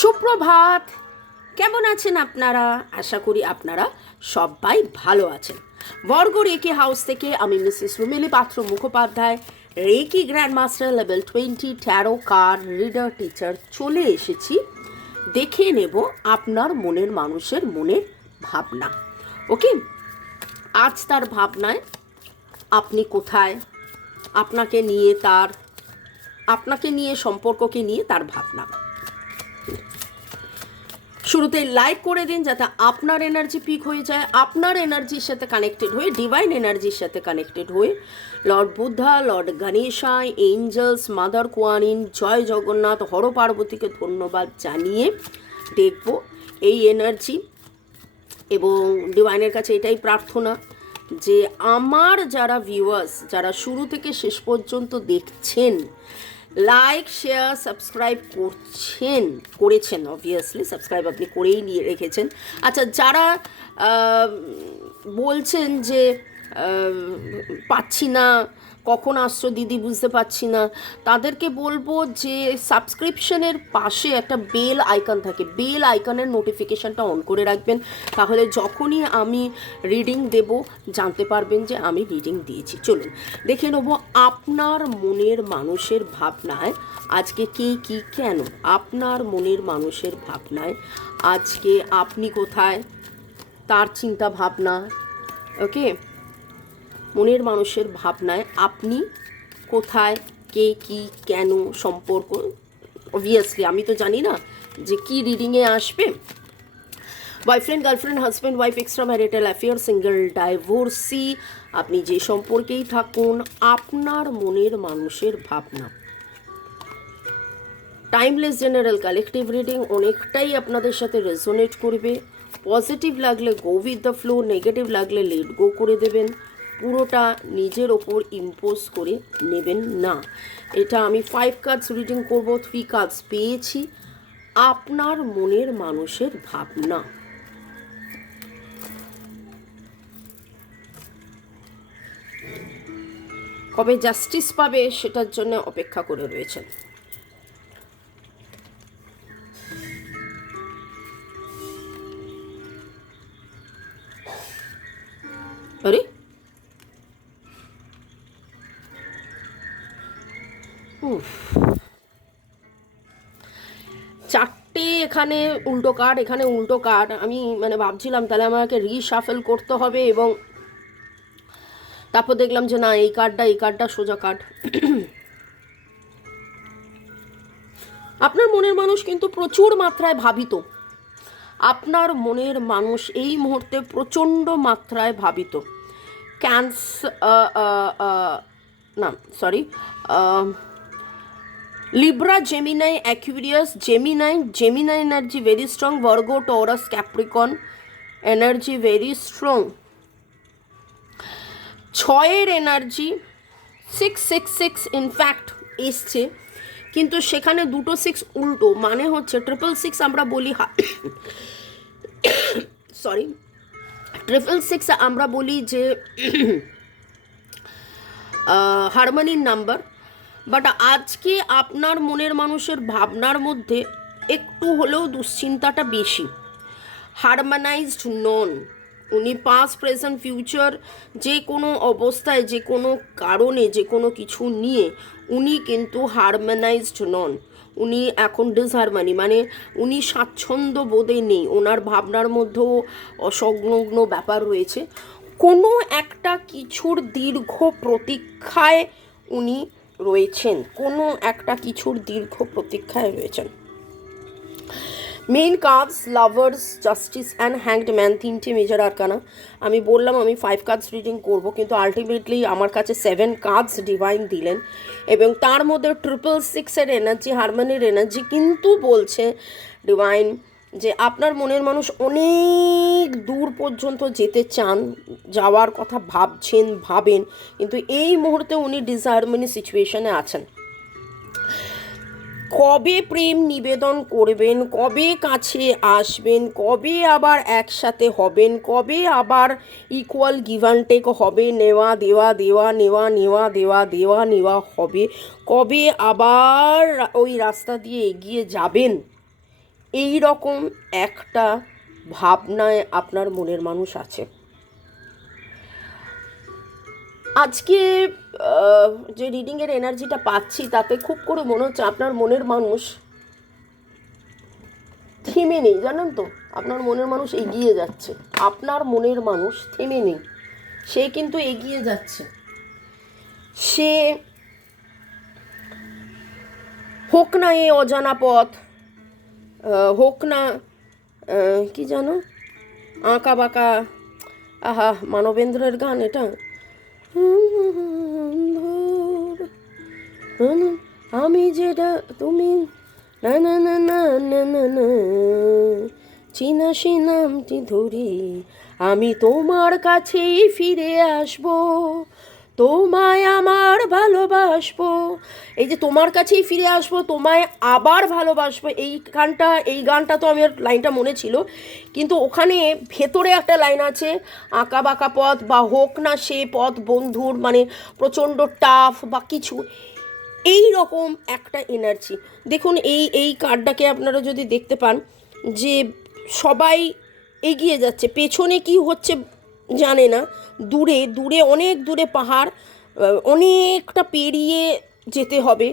সুপ্রভাত। কেমন আছেন আপনারা? আশা করি আপনারা সবাই ভালো আছেন। বর্গ রেকি হাউস থেকে আমি Mrs Rumeli Patra Mukhopadhyay reiki grand master level twenty tarot card reader teacher চলে এসেছি। দেখে নেব আপনার মনের মানুষের মনের ভাবনা। ওকে? আজ তার ভাবনায় আপনি কোথায়? আপনাকে নিয়ে তার, আপনাকে নিয়ে, সম্পর্ককে নিয়ে তার ভাবনা। শুরুতে লাইক করে দিন যাতে আপনার এনার্জি পিক হয়ে যায়, আপনার এনার্জির সাথে কানেক্টেড হয়ে ডিভাইন এনার্জির সাথে কানেক্টেড হয়ে লর্ড বুদ্ধা লর্ড গণেশাই এঞ্জেলস মাদার কোয়ানিন জয় জগন্নাথ হর পার্বতীকে ধন্যবাদ জানিয়ে দেখব এই এনার্জি এবং ডিভাইনের কাছে এটাই প্রার্থনা যে আমার যারা ভিউয়ার্স যারা শুরু থেকে শেষ পর্যন্ত দেখছেন লাইক শেয়ার সাবস্ক্রাইব করছেন, করেছেন অবভিয়াসলি সাবস্ক্রাইব আপনি করেই নিয়ে রেখেছেন। আচ্ছা যারা বলছেন যে পাচ্ছি না কখন আসছো দিদি বুঝতে পারছি না। তাদেরকে বলব যে সাবস্ক্রিপশনের পাশে একটা বেল আইকন থাকে। বেল আইকনের নোটিফিকেশানটা অন করে রাখবেন। তাহলে যখনই আমি রিডিং দেব, জানতে পারবেন যে আমি রিডিং দিয়েছি। চলুন, দেখে নেব আপনার মনের মানুষের ভাবনায় আজকে কে কি, কেন? আপনার মনের মানুষের ভাবনায় আজকে আপনি কোথায়? তার চিন্তা ভাবনা, ওকে? মনের মানুষের ভাবনায় আপনি কোথায়, কে, কি, কেন সম্পর্ক অবভিয়াসলি আমি তো জানি না যে কি রিডিংয়ে আসবে। Boyfriend girlfriend husband wife extra marital affair single divorcee আপনি যে সম্পর্কেই থাকুন, আপনার মনের মানুষের ভাবনা। টাইমলেস জেনারেল কালেকটিভ রিডিং অনেকটাই আপনাদের সাথে রেজোনেট করবে। পজিটিভ লাগলে go with the flow negative লাগলে লেট গো করে দেবেন। পুরোটা নিজের ওপর ইম্পোজ করে নেবেন না। এটা আমি ফাইভ কার্ডস রিডিং করব থ্রি কার্ডস পেয়েছি। আপনার মনের মানুষের ভাবনা। কবে জাস্টিস পাবে সেটার জন্য অপেক্ষা করে রয়েছেন। আরে? চারটে এখানে উল্টো কার্ড, এখানে উল্টো কার্ড। আমি মানে ভাবছিলাম তাহলে আমাকে রিশাফেল করতে হবে এবং তারপর দেখলাম যে না, এই কার্ডটা এই কার্ডটা সোজা কার্ড। আপনার মনের মানুষ কিন্তু প্রচুর মাত্রায় ভাবিত। আপনার মনের মানুষ এই মুহূর্তে প্রচণ্ড মাত্রায় ভাবিত। ক্যান্স না sorry Libra Gemini Aquarius Gemini Gemini energy very strong Virgo Taurus Capricorn energy very strong ছয়ের energy six six six in fact এসছে। কিন্তু সেখানে দুটো সিক্স উল্টো মানে হচ্ছে ট্রিপল সিক্স আমরা বলি সরি ট্রিপল সিক্স আমরা বলি যে হারমোনির নাম্বার বাট আজকে আপনার মনের মানুষের ভাবনার মধ্যে একটু হলেও দুশ্চিন্তাটা বেশি। হারমানাইজড নন। উনি পাস্ট প্রেজেন্ট ফিউচার যে কোনো অবস্থায়, যে কোনো কারণে, যে কোনো কিছু নিয়ে উনি কিন্তু হারমানাইজড নন। উনি এখন ডিসহারমানি মানে উনি স্বাচ্ছন্দ্য বোধে নেই। ওনার ভাবনার মধ্যেও অসংলগ্ন ব্যাপার রয়েছে। কোনো একটা কিছুর দীর্ঘ প্রতীক্ষায় উনি রয়েছেন। কোনো একটা কিছুর দীর্ঘ প্রতীক্ষায় রয়েছেন। Main cards lovers justice and hanged man তিনটে মেজর আরকানা আমি বললাম আমি ফাইভ কার্ডস রিডিং করব, কিন্তু আলটিমেটলি আমার কাছে সেভেন কার্ডস ডিভাইন দিলেন। এবং তার মধ্যে ট্রিপল সিক্সের এনার্জি হারমোনির এনার্জি কিন্তু বলছে ডিভাইন যে আপনার মনের মানুষ অনেক দূর পর্যন্ত যেতে চান, যাওয়ার কথা ভাবছেন, ভাবেন, কিন্তু এই মুহূর্তে উনি ডিসহারমনি সিচুয়েশনে আছেন। কবে প্রেম নিবেদন করবেন, কবে কাছে আসবেন, কবে আবার একসাথে হবেন, কবে আবার ইকুয়াল গিভ অ্যান্ড টেক হবে, নেওয়া, দেওয়া দেওয়া, নেওয়া নেওয়া, দেওয়া দেওয়া, নেওয়া হবে, কবে আবার ওই রাস্তা দিয়ে এগিয়ে যাবেন? এই রকম একটা ভাবনায় আপনার মনের মানুষ আছে। আজকে যে রিডিংয়ের এনার্জিটা পাচ্ছি, তাতে খুব করে মনে হচ্ছে আপনার মনের মানুষ থেমে নেই, জানেন তো? আপনার মনের মানুষ এগিয়ে যাচ্ছে। আপনার মনের মানুষ থেমে নেই। সে কিন্তু এগিয়ে যাচ্ছে। সে হোক না এ অজানা পথ হোক না কি জানো? আঁকা বাঁকা, আহা, মানবেন্দ্রের গান এটা। আমি যেটা, তুমি, না না না না না না না, চিনা সে নামটি ধরি, আমি তোমার কাছেই ফিরে আসব, তোমায় আমার ভালোবাসবো। এই যে তোমার কাছেই ফিরে আসব, তোমায় আবার ভালোবাসবো। এই গানটা এই গানটা তো আমার লাইনটা মনে ছিল। কিন্তু ওখানে ভেতরে একটা লাইন আছে, আঁকা বাঁকা পথ বা হোক না সে পথ বন্ধুর মানে প্রচণ্ড টাফ বা কিছু। এই রকম একটা এনার্জি দেখুন, এই এই কার্ডটাকে আপনারা যদি দেখতে পান যে সবাই এগিয়ে যাচ্ছে। পেছনে কি হচ্ছে জানে না। দূরে দূরে, অনেক দূরে পাহাড় অনেকটা পেরিয়ে যেতে হবে।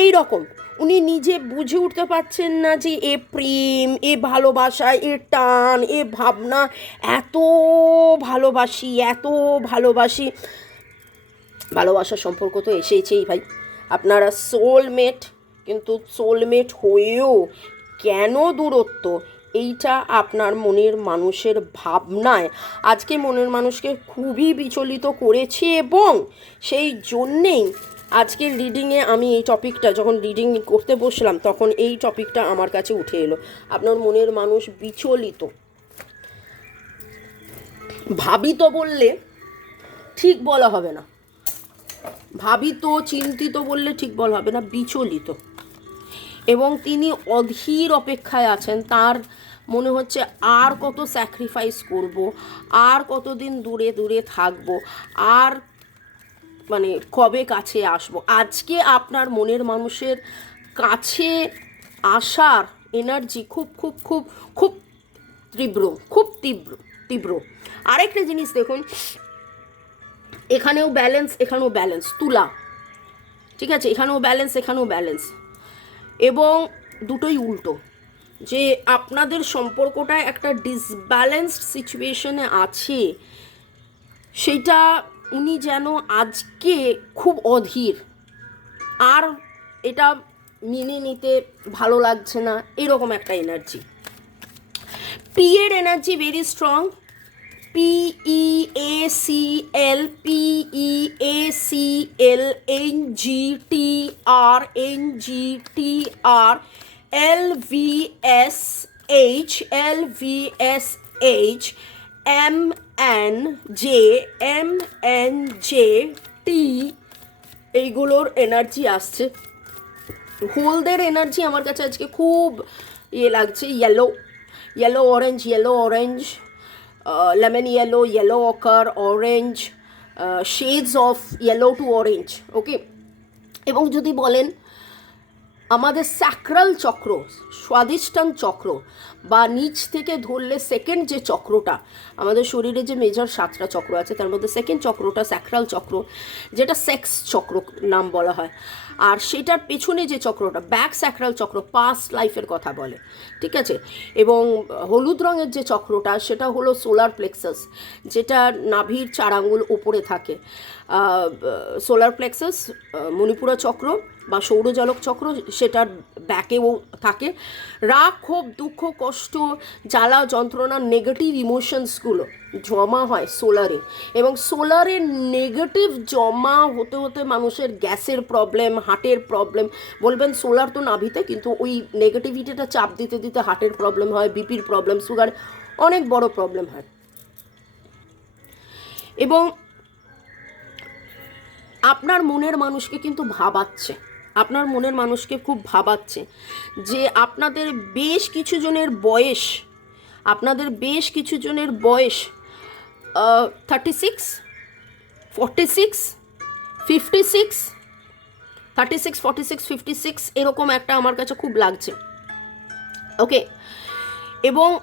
এই রকম। উনি নিজে বুঝে উঠতে পারছেন না যে এ প্রেম, এ ভালোবাসা, এ টান, এ ভাবনা, এত ভালোবাসি এত ভালোবাসি। ভালোবাসার সম্পর্ক তো এসেইছেই ভাই। আপনারা সোলমেট কিন্তু সোলমেট হয়েও কেন দূরত্ব? এইটা আপনার মনের মানুষের ভাবনায়। আজকে মনের মানুষকে খুবই বিচলিত করেছে এবং সেই জন্যেই আজকের রিডিংয়ে আমি এই টপিকটা যখন রিডিং করতে বসলাম, তখন এই টপিকটা আমার কাছে উঠে এলো। আপনার মনের মানুষ বিচলিত। ভাবিত বললে ঠিক বলা হবে না। ভাবিত, চিন্তিত বললে ঠিক বলা হবে না, বিচলিত। এবং তিনি অধীর অপেক্ষায় আছেন। তার মনে হচ্ছে, আর কত স্যাক্রিফাইস করব, আর কতদিন দূরে দূরে থাকব, আর মানে কবে কাছে আসব? আজকে আপনার মনের মানুষের কাছে আসার এনার্জি খুব খুব খুব খুব তীব্র খুব তীব্র তীব্র। আরেকটা জিনিস দেখুন, এখানেও ব্যালেন্স এখানেও ব্যালেন্স তুলা। ঠিক আছে? এখানেও ব্যালেন্স এখানেও ব্যালেন্স এবং দুটোই উল্টো, যে আপনাদের সম্পর্কটা একটা ডিসব্যালেন্সড সিচুয়েশনে আছে সেটা উনি যেন আজকে খুব অধীর। আর এটা মেনে নিতে ভালো লাগছে না, এরকম একটা এনার্জি পি এর energy very strong P E A C L P E A C L N G T R N G T R L V S H L V S H M N J M N J T এইগুলোর energy আসছে। হোলদের energy আমার কাছে আজকে খুব ইয়ে লাগছে yellow yellow orange yellow orange lemon yellow yellow ochre orange shades of yellow to orange okay এবং যদি বলেন আমাদের স্যাক্রাল চক্র, স্বাদিষ্টান চক্র, বা নিচ থেকে ধরলে সেকেন্ড যে চক্রটা, আমাদের শরীরে যে মেজর সাতটা চক্র আছে, তার মধ্যে সেকেন্ড চক্রটা স্যাক্রাল চক্র, যেটা সেক্স চক্র নাম বলা হয়। আর সেটার পেছনে যে চক্রটা ব্যাক স্যাক্রাল চক্র পাস্ট লাইফের কথা বলে, ঠিক আছে? এবং হলুদ রঙের যে চক্রটা, সেটা হলো সোলার প্লেক্সাস যেটা নাভির চার আঙুল উপরে থাকে। সোলার প্লেক্সাস মণিপুরা চক্র বা সৌরজলক চক্র, সেটার ব্যাকেও থাকে। রাগ, ক্ষোভ, দুঃখ, কষ্ট, জ্বালা, যন্ত্রণা নেগেটিভ ইমোশনসগুলো জমা হয় সোলারে এবং সোলারে নেগেটিভ জমা হতে হতে মানুষের গ্যাসের প্রবলেম হার্টের প্রবলেম বলবেন সোলার তো নাভিতে, কিন্তু ওই নেগেটিভিটিটা চাপ দিতে দিতে হার্টের প্রবলেম হয় বিপির প্রবলেম সুগার অনেক বড় প্রবলেম হয়। এবং আপনার মনের মানুষকে কিন্তু ভাবাচ্ছে। আপনার মনের মানুষকে খুব ভাবাচ্ছে যে আপনাদের বেশ কিছু জনের বয়স, আপনাদের বেশ কিছু জনের বয়স thirty six forty six fifty six thirty six forty six fifty six এরকম একটা আমার কাছে খুব লাগছে। ওকে এবং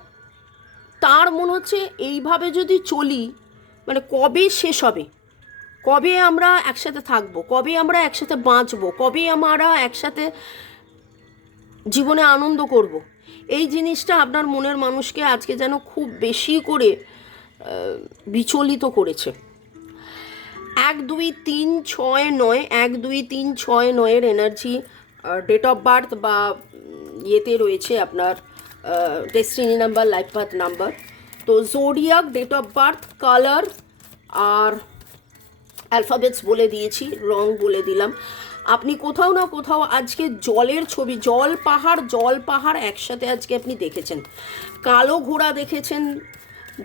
তার মনে হচ্ছে এইভাবে যদি চলি মানে কবে শেষ হবে? কবে আমরা একসাথে থাকব? কবে আমরা একসাথে বাঁচবো? কবে আমরা একসাথে জীবনে আনন্দ করব। এই জিনিসটা আপনার মনের মানুষকে আজকে যেন খুব বেশি করে বিচলিত করেছে। এক দুই তিন ছয় নয়, এক দুই তিন ছয় নয়ের এনার্জি ডেট অফ বার্থ বা ইয়েতে রয়েছে আপনার destiny number life path number তো zodiac date of birth colour R alphabets বলে দিয়েছি, রং বলে দিলাম। আপনি কোথাও না কোথাও আজকে জলের ছবি, জল পাহাড় জল পাহাড় একসাথে আজকে আপনি দেখেছেন। কালো ঘোড়া দেখেছেন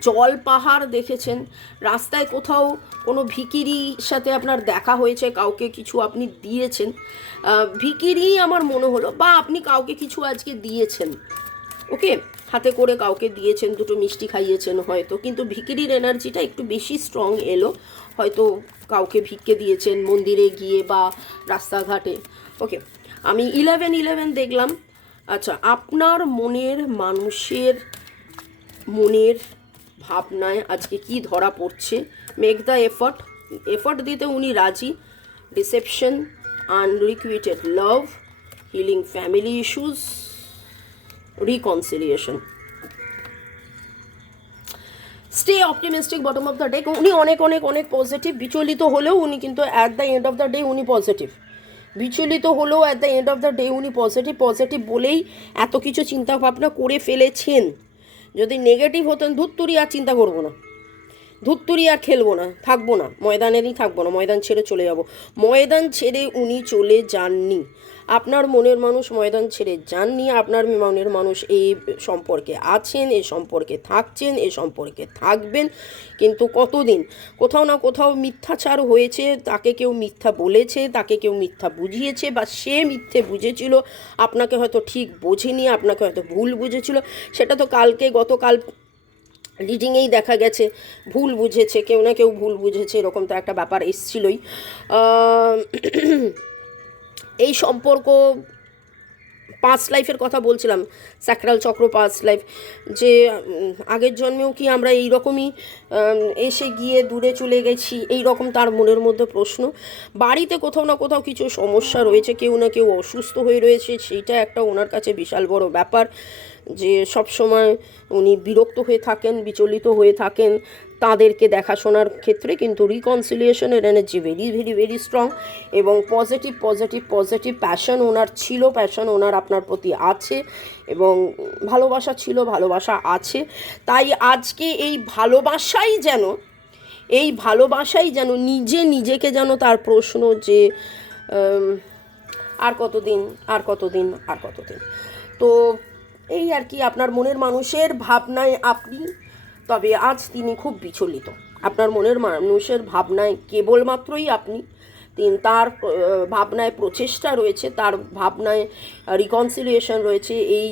জল পাহাড় দেখেছেন। রাস্তায় কোথাও কোনো ভিকিরির সাথে আপনার দেখা হয়েছে, কাউকে কিছু আপনি দিয়েছেন। ভিকিরি আমার মনে হলো, বা আপনি কাউকে কিছু আজকে দিয়েছেন। ওকে? হাতে করে কাউকে দিয়েছেন, দুটো মিষ্টি খাইয়েছেন হয়তো, কিন্তু ভিকিরির এনার্জিটা একটু বেশি স্ট্রং এলো। হয়তো কাউকে ভিক্ষে দিয়েছেন মন্দিরে গিয়ে বা রাস্তাঘাটে। ওকে, আমি ইলেভেন ইলেভেন দেখলাম। আচ্ছা আপনার মনের মানুষের মনের ভাবনায় আজকে কি ধরা পড়ছে। মেক দ্য এফর্ট এফর্ট দিতে উনি রাজি। Deception unrequited love healing family issues reconciliation stay optimistic bottom of the day উনি অনেক অনেক অনেক পজিটিভ বিচলিত হলেও উনি কিন্তু at the end of the day উনি পজিটিভ বিচলিত হলেও at the end of the day উনি পজিটিভ পজিটিভ বলেই এত কিছু চিন্তা ভাবনা করে ফেলেছেন। যদি নেগেটিভ হতেন ধুত্তুরি আর চিন্তা করব না। ধুত্তুরি আর খেলব না, থাকব না। ময়দানেরই থাকব না, ময়দান ছেড়ে চলে যাব। ময়দান ছেড়ে উনি চলে যাননি। আপনার মনের মানুষ ময়দান ছেড়ে যাননি, আপনার মনের মানুষ এই সম্পর্কে আছেন এই সম্পর্কে থাকছেন এই সম্পর্কে থাকবেন। কিন্তু কতদিন? কোথাও না কোথাও মিথ্যাচার হয়েছে, তাকে কেউ মিথ্যা বলেছে, তাকে কেউ মিথ্যা বুঝিয়েছে বা সে মিথ্যে বুঝেছিল। আপনাকে হয়তো ঠিক বোঝেনি, আপনাকে হয়তো ভুল বুঝেছিল। সেটা তো কালকে, গতকাল রিডিংয়েই দেখা গেছে, ভুল বুঝেছে, কেউ না কেউ ভুল বুঝেছে, এরকম তো একটা ব্যাপার এসছিলই। এই সম্পর্ক পাঁচ লাইফের কথা বলছিলাম স্যাক্রাল চক্র পাঁচ লাইফ যে আগের জন্মেও কি আমরা এই রকমই এসে গিয়ে দূরে চলে গেছি এই রকম তার মনের মধ্যে প্রশ্ন। বাড়িতে কোথাও না কোথাও কিছু সমস্যা রয়েছে, কেউ না কেউ অসুস্থ হয়ে রয়েছে, সেইটা একটা ওনার কাছে বিশাল বড় ব্যাপার। যে সব সময় উনি বিরক্ত হয়ে থাকেন, বিচলিত হয়ে থাকেন। তাদেরকে দেখাশোনার ক্ষেত্রে কিন্তু রিকনসিলিয়েশনের energy very very very strong এবং পজিটিভ পজিটিভ পজিটিভ প্যাশন ওনার ছিল প্যাশন ওনার আপনার প্রতি আছে এবং ভালোবাসা ছিল, ভালোবাসা আছে। তাই আজকে এই ভালোবাসাই যেন, এই ভালোবাসাই যেন নিজে, নিজেকে যেন তার প্রশ্ন যে আর কতদিন আর কতদিন আর কতদিন। তো এই আর কি আপনার মনের মানুষের ভাবনায় আপনি, তবে আজ তিনি খুব বিচলিত। আপনার মনের মানুষের ভাবনায় কেবলমাত্রই আপনি তিন, তার ভাবনায় প্রচেষ্টা রয়েছে, তার ভাবনায় রিকনসিলিয়েশন রয়েছে, এই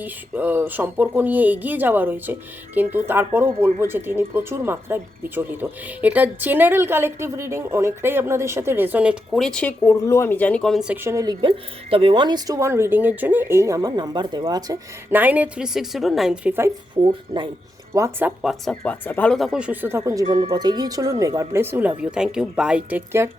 সম্পর্ক নিয়ে এগিয়ে যাওয়া রয়েছে, কিন্তু তারপরেও বলব যে তিনি প্রচুর মাত্রায় বিচলিত। এটা জেনারেল কালেকটিভ রিডিং অনেকটাই আপনাদের সাথে রেজনেট করেছে, করল, আমি জানি কমেন্ট সেকশনে লিখবেন, তবে ওয়ান ইস টু ওয়ান রিডিংয়ের জন্য এই আমার নাম্বার দেওয়া আছে nine eight three six zero nine three five four nine WhatsApp WhatsApp WhatsApp ভালো থাকুন, সুস্থ থাকুন, জীবনের পথে এগিয়ে চলুন। May God bless you love you thank you bye take care